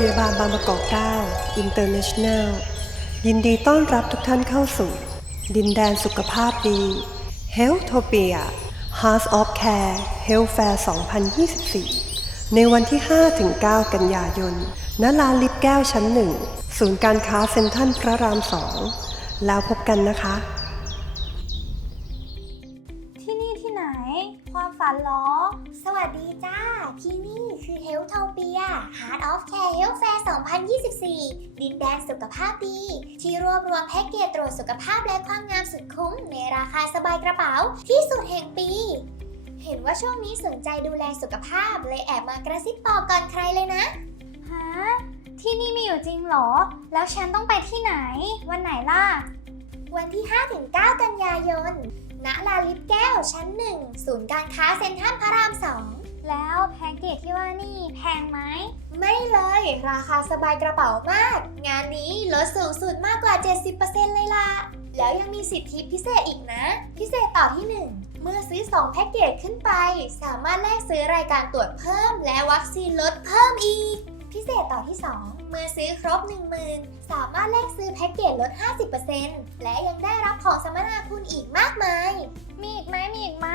พยาบาลบางประกอบ9 International ยินดีต้อนรับทุกท่านเข้าสู่ ดินแดนสุขภาพดี Healthopia Heart of Care Health Fair 2024 ในวันที่ 5-9 กันยายน ณ ลานลิฟต์แก้วชั้นหนึ่ง ศูนย์การค้าเซ็นทรัลพระรามสอง แล้วพบกันนะคะ 2024 ดินแดนสุขภาพดี ที่รวบรวมแพ็กเกจตรวจสุขภาพและความงามสุดคุ้ม ในราคาสบายกระเป๋าที่สุดแห่งปี เห็นว่าช่วงนี้สนใจดูแลสุขภาพเลยแอบมากระซิบบอกก่อนใครเลยนะ ฮะ ที่นี่มีอยู่จริงเหรอ แล้วฉันต้องไปที่ไหน วันไหนล่ะ วันที่ 5-9 กันยายน ณ ลาลิฟต์แก้วชั้น 1 ศูนย์การค้าเซ็นทรัลพระราม 2 ราคาสบายกระเป๋ามาก งานนี้ลดสูงสุดมากกว่า 70%เลยล่ะ แล้วยังมีสิทธิพิเศษอีกนะ พิเศษต่อที่ 1 เมื่อซื้อ 2 แพ็กเกจขึ้นไป สามารถแลกซื้อรายการตรวจเพิ่ม และวัคซีนลดเพิ่มอีก พิเศษต่อที่ 2 เมื่อซื้อครบ 10,000 สามารถแลกซื้อแพ็กเกจลด 50%และยังได้รับของสมนาคุณอีกมากมาย มีอีกไหมมีอีกไหม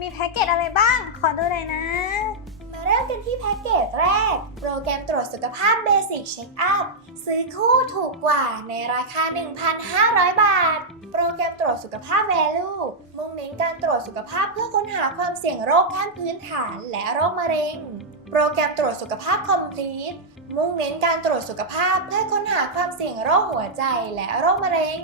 มีแพ็กเกจอะไรบ้าง ขอดูหน่อยนะ เริ่มกันที่แพ็กเกจแรก โปรแกรมตรวจสุขภาพเบสิกเช็คอัพซื้อคู่ถูกกว่าในราคา 1,500 บาท โปรแกรมตรวจสุขภาพ Value มุ่งเน้นการตรวจสุขภาพเพื่อค้นหาความเสี่ยงโรคขั้นพื้นฐานและโรคมะเร็ง โปรแกรมตรวจสุขภาพ Complete มุ่งเน้นการตรวจสุขภาพเพื่อค้นหาความเสี่ยงโรคหัวใจและโรคมะเร็ง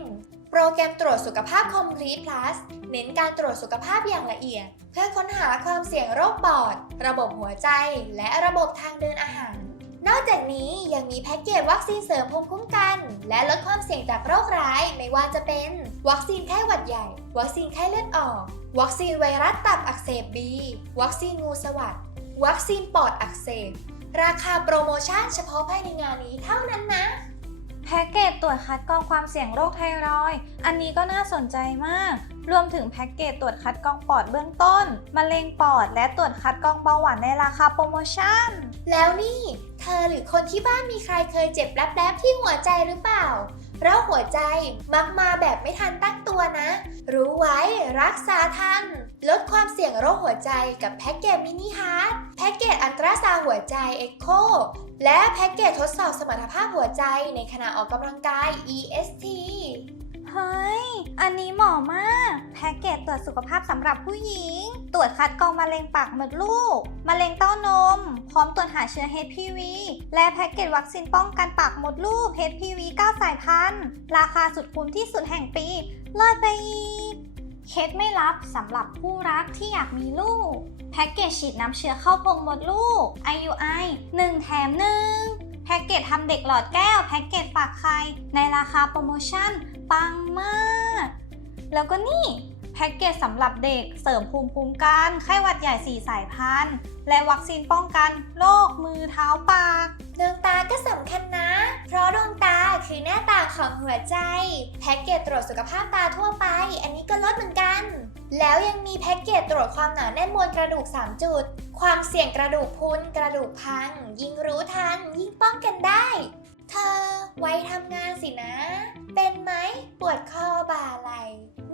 รแกรมตรวจสุขภาพ Complete Plus เน้นการตรวจสุขภาพอย่างละเอียด เพื่อค้นหาความเสี่ยงโรคปอด ระบบหัวใจ และระบบทางเดินอาหาร นอกจากนี้ยังมีแพ็กเกจวัคซีนเสริมภูมิคุ้มกัน และลดความเสี่ยงจากโรคร้ายไม่ว่าจะเป็น วัคซีนไข้หวัดใหญ่ วัคซีนไข้เลือดออก วัคซีนไวรัสตับอักเสบบีวัคซีนงูสวัสดวัคซีนปอดอักเสบราคาโปรโมชั่นเฉพาะภายในงานนี้เท่านั้นนะ แพ็กเกจตรวจคัดกรองความเสี่ยงโรคไทรอย อันนี้ก็น่าสนใจมาก รวมถึงแพ็กเกจตรวจคัดกรองปอดเบื้องต้น มะเร็งปอด และตรวจคัดกรองเบาหวานในราคาโปรโมชั่น แล้วนี่ เธอหรือคนที่บ้านมีใครเคยเจ็บแป๊บๆที่หัวใจหรือเปล่า โรคหัวใจมักมาแบบไม่ทันตั้งตัวนะ รู้ไว้รักษาทัน ลดความเสี่ยงโรคหัวใจกับแพ็กเกจมินิฮาร์ดแพ็กเกจอันตราซาวหัวใจเอ็กโคและแพ็กเกจทดสอบสมรรถภาพหัวใจในขณะออกกำลังกาย EST เฮ้ย อันนี้เหมาะมาก พ็กเกจตรวจสุขภาพสำหรับผู้หญิง ตรวจคัดกรองมะเร็งปากมดลูก มะเร็งเต้านม พร้อมตรวจหาเชื้อ HPV และแพ็กเกจวัคซีนป้องกันปากมดลูก HPV 9 สายพันธุ์ ราคาสุดคุ้มที่สุดแห่งปีเลิศไปอีกเคล็ดไม่ลับสำหรับผู้รักที่อยากมีลูก แพ็กเกจฉีดน้ำเชื้อเข้าโพรงมดลูก IUI 1 แถม 1 แพ็กเกจทำเด็กหลอดแก้ว แพ็กเกจฝากไข่ในราคาโปรโมชั่น ปังมาก แล้วก็นี่ แพ็กเกจสำหรับเด็กเสริมภูมิคุ้มกันไข้หวัดใหญ่ 4 สายพันธุ์ และวัคซีนป้องกันโรคมือเท้าปาก ดวงตาก็สำคัญนะ เพราะดวงตาคือหน้าตาของหัวใจ แพ็กเกจตรวจสุขภาพตาทั่วไป อันนี้ก็ลดเหมือนกัน แล้วยังมีแพ็กเกจตรวจความหนาแน่นมวลกระดูก 3 จุด ความเสี่ยงกระดูกพุนกระดูกพัง ยิ่งรู้ทัน ยิ่งป้องกันได้ เธอไว้ทำงานสินะ เป็นไหมปวดคอบ่าไหล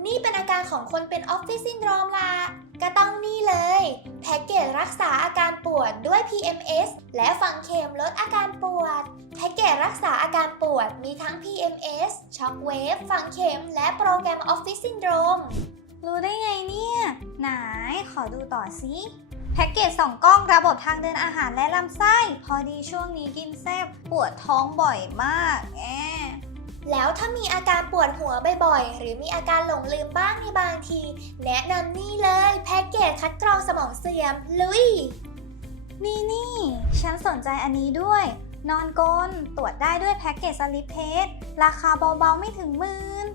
นี่เป็นอาการของคนเป็นออฟฟิศซินโดรมล่ะก็ต้องนี่เลย แพ็กเกจรักษาอาการปวดด้วย PMS และฝังเข็มลดอาการปวด แพ็กเกจรักษาอาการปวดมีทั้ง PMS Shockwave ฝังเข็ม และโปรแกรม Office Syndrome รู้ได้ไงเนี่ย ไหนขอดูต่อสิ แพ็กเกจสองกล้องระบบทางเดินอาหารและลำไส้ พอดีช่วงนี้กินแซบปวดท้องบ่อยมากแอแล้วถ้ามีอาการปวดหัวบ่อยๆ หรือมีอาการหลงลืมบ้างในบางที แนะนำนี่เลยแพ็กเกจคัดกรองสมองเสื่อม ลุย นี่นี่ ฉันสนใจอันนี้ด้วย นอนกลนตรวจได้ด้วยแพ็กเกจสลิปเทสราคาเบาๆไม่ถึงหมื่น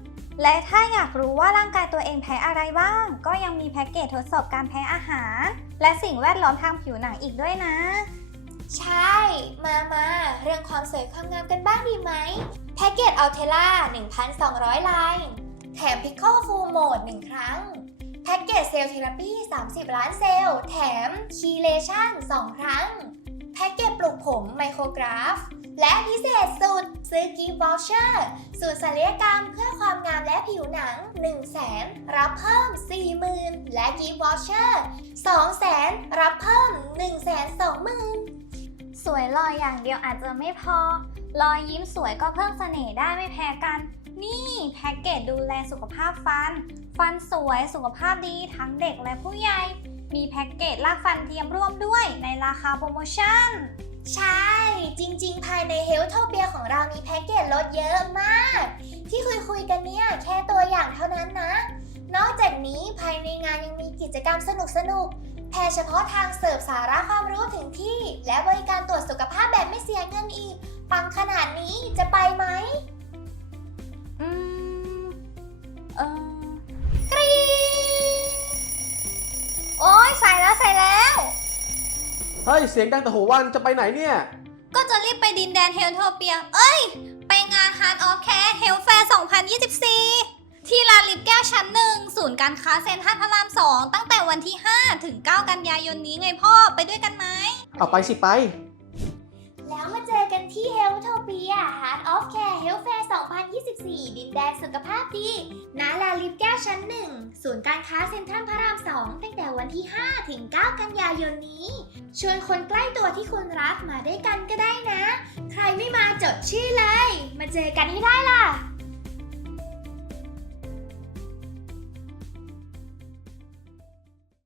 และถ้าอยากรู้ว่าร่างกายตัวเองแพ้อะไรบ้าง ก็ยังมีแพ็กเกจทดสอบการแพ้อาหาร และสิ่งแวดล้อมทางผิวหนังอีกด้วยนะ ใช่ มามาเรื่องความสวยความงามกันบ้างดีไหม แพ็กเกจอัลเทล่า 1,200 ลาย แถมพิคโคฟูลโหมด 1 ครั้ง แพ็กเกจเซลล์เทราปี30 ล้านเซลล์ แถมคีเลชั่น 2 ครั้ง แพ็กเกจปลูกผมไมโครกราฟ และพิเศษสุด ซื้อกิฟต์วอลเชอร์สูตรศัลยกรรมเพื่อความงามและผิวหนัง 1 0 0 0 0แสนรับเพิ่ม 40,000 และกิฟต์วอลเชอร์2 0 0แสนรับเพิ่ม 1 2 0 0 0 0 สวยล่ออย่างเดียวอาจจะไม่พอ รอยยิ้มสวยก็เพิ่มเสน่ห์ได้ไม่แพ้กัน นี่แพ็กเกจดูแลสุขภาพฟัน ฟันสวยสุขภาพดีทั้งเด็กและผู้ใหญ่ มีแพ็กเกจลากฟันเทียมร่วมด้วยในราคาโปรโมชั่น ใช่ จริงๆ ภายในเฮล t โทเปียของเรามีแพ็กเกจลดเยอะมาก ที่คุยคุยๆกันเนี่ยแค่ตัวอย่างเท่านั้นนะ นอกจากนี้ภายในงานยังมีกิจกรรมสนุกๆแพรเฉพาะทางเสิร์ฟสาระความรู้ถึงที่ และบริการตรวจสุขภาพแบบไม่เสียเงินอีกปังขนาดนี้จะไปไหมอืมเออกรี๊ดโอ้ยใส่แล้วใส่แล้ว เฮ้ย เสียงดังแต่หัววันจะไปไหนเนี่ย ก็จะรีบไปดินแดนเฮลโทเปีย เอ้ย ไปงาน Heart of Care Health Fair 2024 ที่ลานลิฟต์แก้วชั้นหนึ่งศูนย์การค้าเซ็นทรัลพระราม 2 ตั้งแต่วันที่ 5 ถึง 9 กันยายนนี้ไงพ่อ ไปด้วยกันไหมเอาไปสิไป เปีย Heart of Care Health Fair 2024 ดินแดนสุขภาพดีณลาลิฟแก้วชั้นหนึ่งศูนย์การค้าเซ็นทรัลพระราม 2 ตั้งแต่วันที่ 5 ถึง 9 กันยายนนี้ ชวนคนใกล้ตัวที่คุณรักมาด้วยกันก็ได้นะ ใครไม่มาจดชื่อเลย มาเจอกันให้ได้ล่ะ